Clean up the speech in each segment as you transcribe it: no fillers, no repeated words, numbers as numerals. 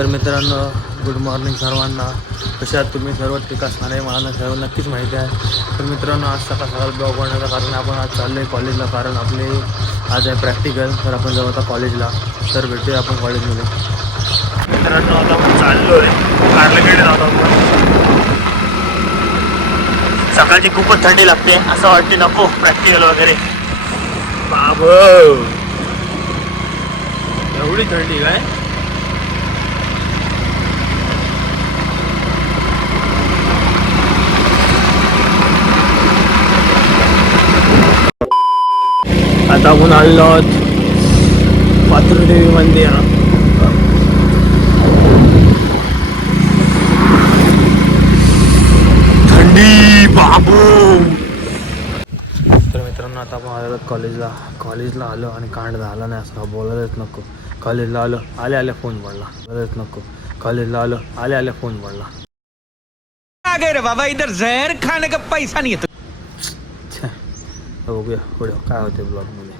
तर मित्रांनो, good morning सर्वांना. कसे आहात तुम्ही सर्व? ठीक असणार आहे, मला सर्व नक्कीच माहिती आहे. तर मित्रांनो, आज सकाळ सकाळ ब्लॉग बनवण्याचं कारण आपण आज चाललो आहे कॉलेजला, कारण आपले आज आहे प्रॅक्टिकल. तर आपण जाऊ आता कॉलेजला. तर भेटूया आपण कॉलेजमध्ये. मित्रांनो, आता आपण चाललो आहे कारल्याकडे जातो आपण. सकाळची खूपच थंडी लागते, असं वाटते नको प्रॅक्टिकल वगैरे. बाबो, एवढी थंडी काय? आता आपण आलो आहोत पाथर्डीदेवी मंदिर. थंडी बाबू. तर मित्रांनो, आता आपण आलो कॉलेजला आलो आणि कांड झाला नाही असं बोलायलाच नको. कॉलेजला आलो, आले फोन पडला. बोलायलाच नको. कॉलेजला आलो, आले फोन पडला. रे बाबा, इधर जहर खाने का पैसा नहीं है. बघूया पुढे काय होते ब्लॉगमध्ये.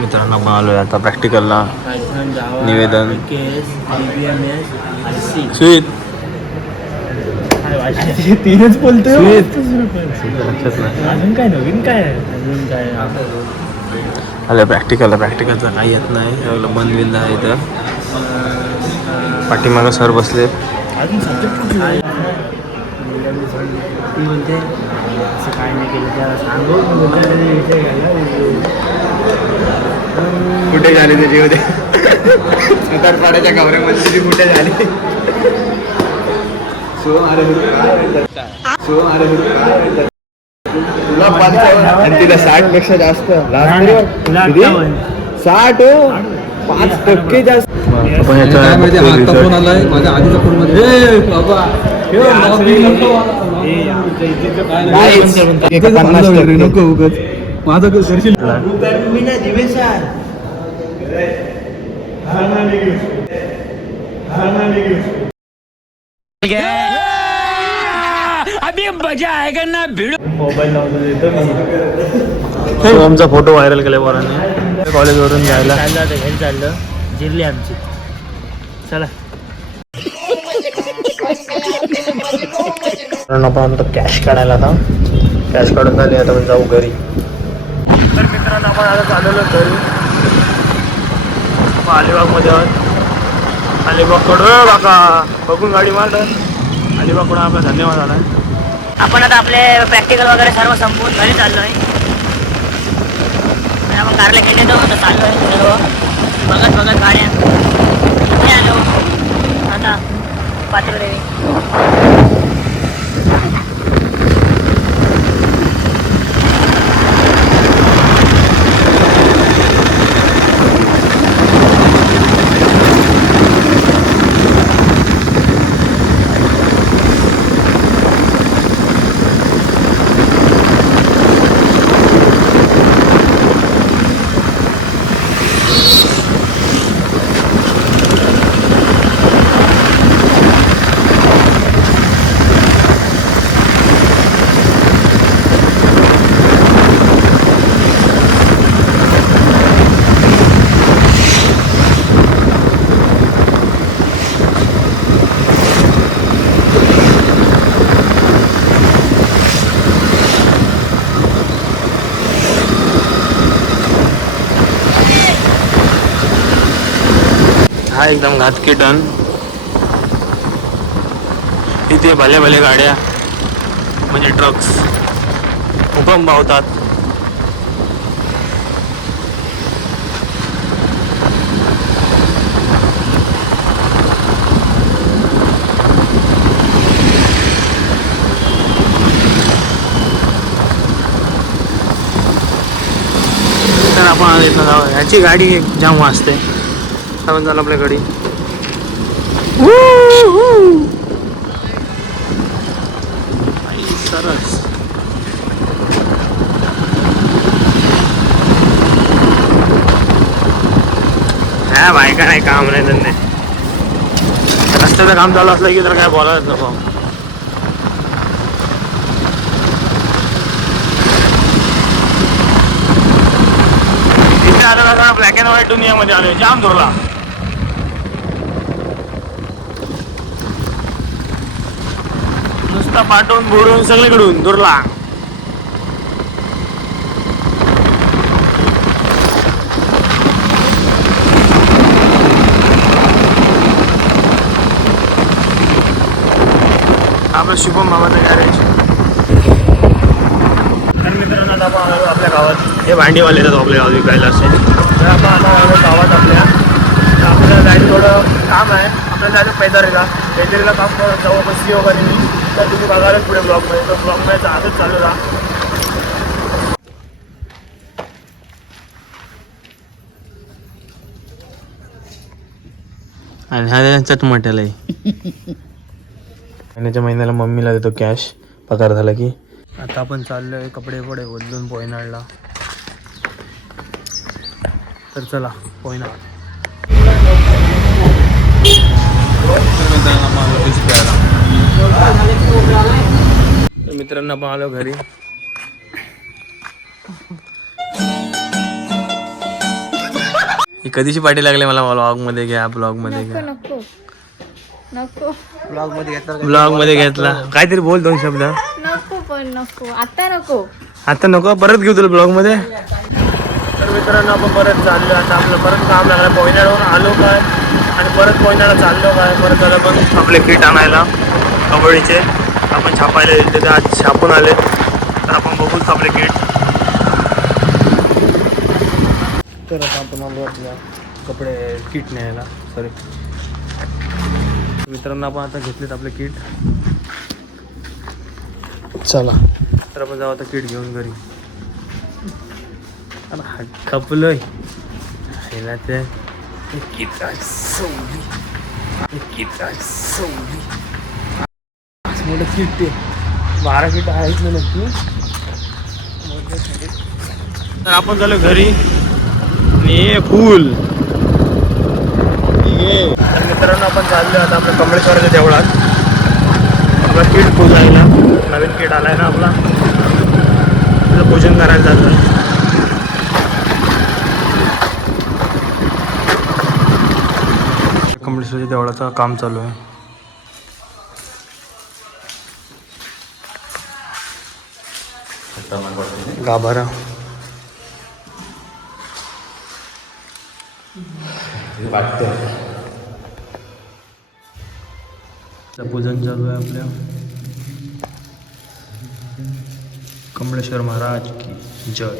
मित्रांनो, आपण आलोय आता प्रॅक्टिकलला. निवेदन स्वीट तीनच बोलतोय. लक्षात नाही अजून काय नवीन काय आलं प्रॅक्टिकलचं काही येत नाही. एवढं बंद बिंद आहे इथं. पाठीमागं सर बसले. अजून सब्जेक्ट ती म्हणते असं काय नाही केलं त्याला सांगू. कुठे झाली त्याची होते सुतारपाड्याच्या कमऱ्यामध्ये तुझी कुठे झाली. तुला 55 आणि तिला 60 पेक्षा जास्त. 60 5% जास्त. फोन आलाय माझ्या आधीचा फोन मध्ये. बाबा नको उगत माझं करशील. अभी मजा आएगा ना भिड़. मोबाईल लावून देतो मी. आमचा फोटो व्हायरल केला पोरांनी कॉलेजवरून जायला. चाललं घरी चाललं. जिरली आमची. चला आपण आता कॅश काढायला आता. कॅश काढून झाली, आता आपण जाऊ घरी. तर मित्रांनो, आपण आता चालवलो घरी. अलिबागमध्ये आहोत. अलिबागकडं काका बघून गाडी मारलं. अलिबागकडून आपला धन्यवाद आला. आपण आता आपले प्रॅक्टिकल वगैरे सर्व संपवून घरी चाललो आहे. आपण कारला खेळले जाऊ आता चाललो आहे सर्व बघत गाड्या. इथे आलो आता पाथर्डीदेवी. हा एकदम घातकी टर्न. इथे भले गाड्या म्हणजे ट्रक्स हुकम पावतात. तर आपण इथं जाऊ. ह्याची गाडी जाम वाजते. आपण झालं आपल्या गाडी. सरस. ह्या बायका नाही, काम नाही त्यांनी. रस्त्याचं काम चालू असलं की तर काय बोलायच नको. इथे आलं ब्लॅक अँड व्हाईट दुनियामध्ये आलोय. जाम धुरला. नुसता पाठवून बुडवून सगळीकडून दुरला. आपलं शुभम मामाचं गॅरेज. तर मित्रांनो आता आपण आलो आपल्या गावात. हे भांडीवाले येतात आपल्या गावात विकायला असे. तर आपण आता आलो गावात आपल्या. तर आपल्याला जायचं थोडं काम आहे. आपल्याला जायचं पैदारीला काम करत जाऊ आपण सी वगैरे. तर तुम्ही बघायला पुढे ब्लॉगमध्ये. तर ब्लॉगमध्ये आजच चालू राहा. आणि हा चटमट्याला महिन्याच्या महिन्याला मम्मीला देतो कॅश पगार झाला की. आता आपण चाललोय कपडे बदलून पोयनाडला. तर चला पोयनाड. तर मित्रांनो आपण आलो घरी. ही कधीची पाठी लागली मला ब्लॉग मध्ये घ्या. ब्लॉग मध्ये घ्या. नको नको ब्लॉग मध्ये घेतला. काहीतरी बोल 2 शब्द. नको पण नको आता नको. आता नको परत घेऊ तुला ब्लॉग मध्ये. तर मित्रांनो आपण परत चाललो. आता आपलं परत काम लागलं. पोयनाडवरून आलो काय आणि परत पोयनाडला चाललो काय. परत आलं पण आपले किट आणायला कबड्डीचे. आपण छापायला तिथे आज छापून आले. तर आपण बघूच आपले किट. तर आता आपण आलो आपल्या कपडे किट न्यायला. सॉरी मित्रांनो आपण आता घेतलेत आपले किट. चला तर आपण जाऊ आता किट घेऊन घरी. खपलोय ह्याला ते किट मोठं किट ते 12 किट आहेत ना नक्की. तर आपण झालो घरी आणि फुल. तर मित्रांनो आपण चाललो आता आपल्या कमळेश्वराच्या देवळात. आपला किट पूजायला. नवीन किट आलाय ना आपला. त्याचं पूजन करायला चाललं. कमळेश्वराच्या देवळाचं काम चालू आहे. गाभारा पूजन चालू आहे आपल्या कमळेश्वर महाराज की जय.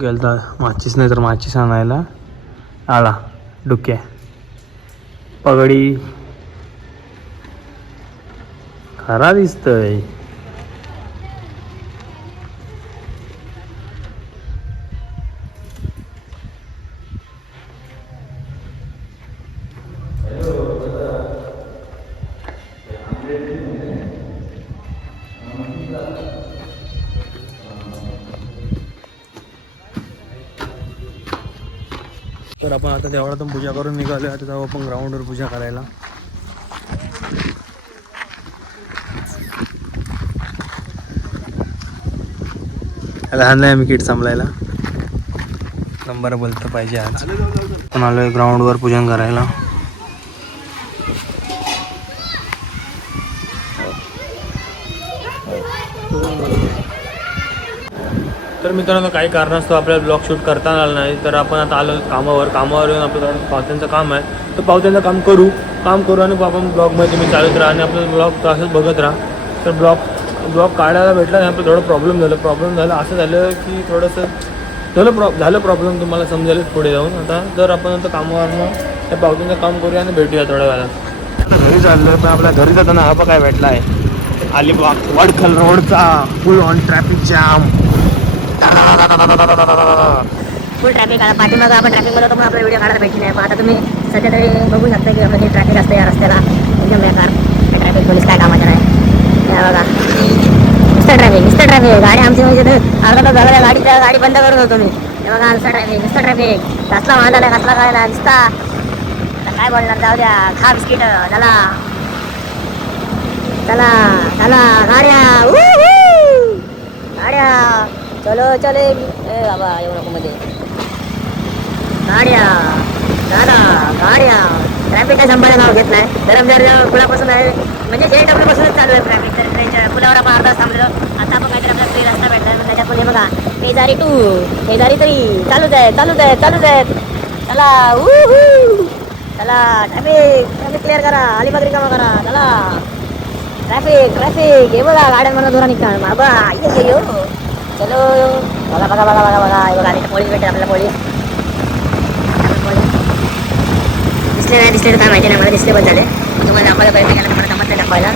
गेलता माचीस नाही तर माचीस आणायला. आला डुक्या पगडी खरा दिसतय. तर आपण आता देवळातून पूजा करून निघालो. आता जाऊ आपण ग्राउंडवर पूजा करायला. लहान नाही आम्ही किट सांभाळायला. नंबर बोलतं पाहिजे. आज आपण आलोय ग्राउंडवर पूजन करायला. तर मित्रांनो काही कारणास्तव आपल्याला ब्लॉग शूट करता आला नाही. तर आपण आता आलो कामावर येऊन आपलं पावत्यांचं काम आहे. तर पावत्यांचं काम करू आणि आपण ब्लॉगमध्ये तुम्ही चालत राहा आणि आपलं ब्लॉग असंच बघत राहा. तर ब्लॉग काढायला भेटला नाही. आपलं थोडं प्रॉब्लेम झालं. असं झालं की थोडंसं झालं प्रॉब्लेम. तुम्हाला समजेल पुढे जाऊन. आता जर आपण आता कामावरनं त्या पावत्यांचं काम करूया आणि भेटूया थोड्या वेळात. घरी चाललं पण आपल्या घरी जाताना हा काय भेटला आहे अलिबाग वडखल रोडचा full on traffic jam. Full traffic आहे. पाठीमागं आपण ट्रॅफिकमध्ये पण आपला व्हिडिओ काढायला भेटली नाही. पण आता तुम्ही सध्या तरी बघू शकता की आपलं जे ट्रॅफिक असतं या रस्त्याला एकदम बेकार. हे ट्रॅफिक पोलीस काय कामाचं नाही. या बघा नुसतं ट्रॅफिक गाडी आमची म्हणजे अर्धा तास झाला गाडी बंद करत होतो मी. हे बघा नुसतं ट्रॅफिक कसला वाहन कसला काय ना नुसता. आता काय बोलणार जाऊ द्या. खा बिस्किट चला चला चला गाड्या चलो चले. ए बाबा येऊ नको मध्ये. गाड्या ट्रॅफिक काय संपायला नाव घेत नाही. धरमजर पुलापासून आहे म्हणजे JW पासूनच चालू आहे ट्रॅफिक. तर ट्रेनच्या पुलावर आपण अर्धा तास थांबलेलो. आता आपण काहीतरी आपल्याला फ्री रस्ता भेटला पण त्याच्यात पण हे बघा शेजारी 2 शेजारी 3 चालूच आहे. चला चला ट्रॅफिक क्लिअर करा. अलिबाग रिकामा करा. चला ट्रॅफिक हे बघा गाड्यांमधून धुरा निघतात बाबा. यो चलो बघा हे बघा तिथे पोलीस भेटेल आपल्याला. पोलीस दिसले काय माहिती नाही मला. दिसले पण झाले तुम्हाला दाखवायला प्रयत्न केला तुम्हाला जमत नाही दाखवायला.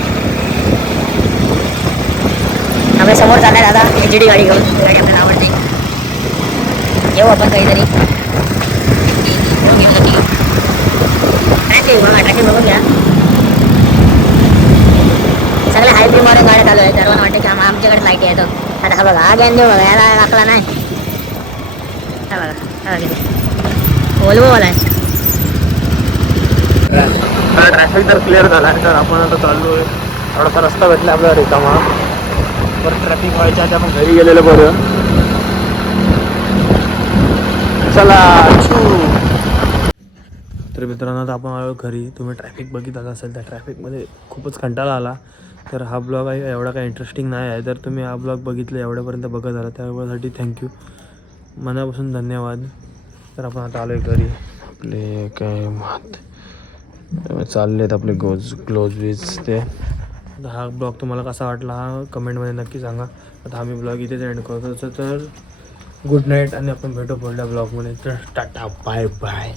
आपल्या समोर चाललाय दादा HD गाडी घेऊन. गाडी आपल्याला आवडते. येऊ आपण काहीतरी ट्रॅफिक बघून घ्या. सगळे हाय बी मारून गाड्या चालू आहे. सर्वांना वाटतं की आमच्याकडे लाईट येतो. आता हा बघा हा गॅन देऊ बघा याला लागला नाही. हा बघा बोलवाला आहे. ट्रॅफिक तर क्लिअर झाला आहे. तर आपण आता चाललो आहे. थोडासा रस्ता भेटला आपल्याला रिकामा. परत ट्रॅफिक व्हायच्या आधी आपण घरी गेलेलं बरं. चला तर मित्रांनो आता आपण आलो घरी. तुम्ही ट्रॅफिक बघितलं असेल त्या ट्रॅफिकमध्ये खूपच कंटाळा आला. तर हा ब्लॉग आहे एवढा काही इंटरेस्टिंग नाही आहे. तर तुम्ही हा ब्लॉग बघितलं एवढ्यापर्यंत बघत आला त्यासाठी थँक्यू मनापासून धन्यवाद. तर आपण आता आलो आहे घरी. आपले काय चालले आहेत आपले ग्लोव्ज ते. हा ब्लॉग तुम्हाला कसा वाटला हा कमेंटमध्ये नक्की सांगा. आता आम्ही ब्लॉग इथेच एंड करतो. तर गुड नाईट आणि आपण भेटू पुढल्या ब्लॉगमध्ये. तर टाटा बाय बाय.